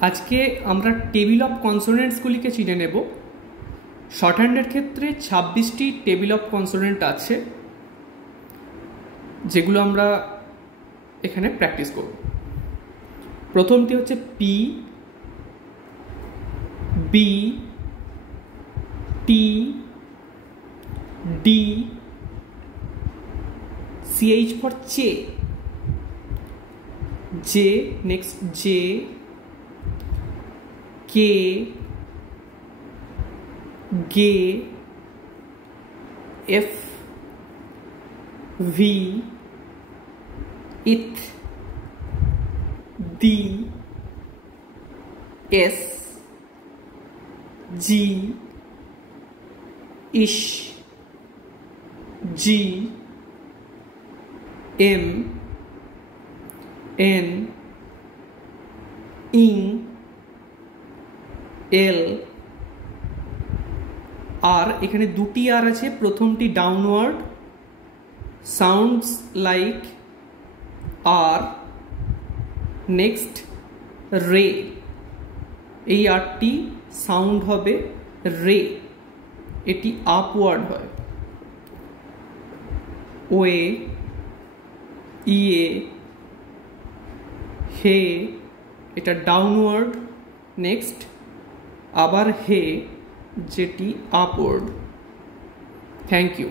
আজকে আমরা table of কনসোনেন্টসগুলিকে চিনে নেব। শর্ট হ্যান্ডের ক্ষেত্রে 26টি টেবিল অফ কনসোনেন্ট আছে, যেগুলো আমরা এখানে প্র্যাকটিস করব। প্রথমটি হচ্ছে P, B, T, D, CH for চে, জে, নেক্সট জে, কে, গে, এফ, ভি, ইথ, ডি, এস, জি, ইশ, জি, এম, এন, ইং, এল, আর। এখানে দুটি আর আছে। প্রথমটি ডাউনওয়ার্ড, সাউন্ডস লাইক আর। নেক্সট রে, এই আরটি সাউন্ড হবে রে, এটি আপওয়ার্ড হয়। ওয়ে, ইয়ে, হে, এটা ডাউনওয়ার্ড। নেক্সট আবার হে, যেটি আপওয়ার্ড। Thank you.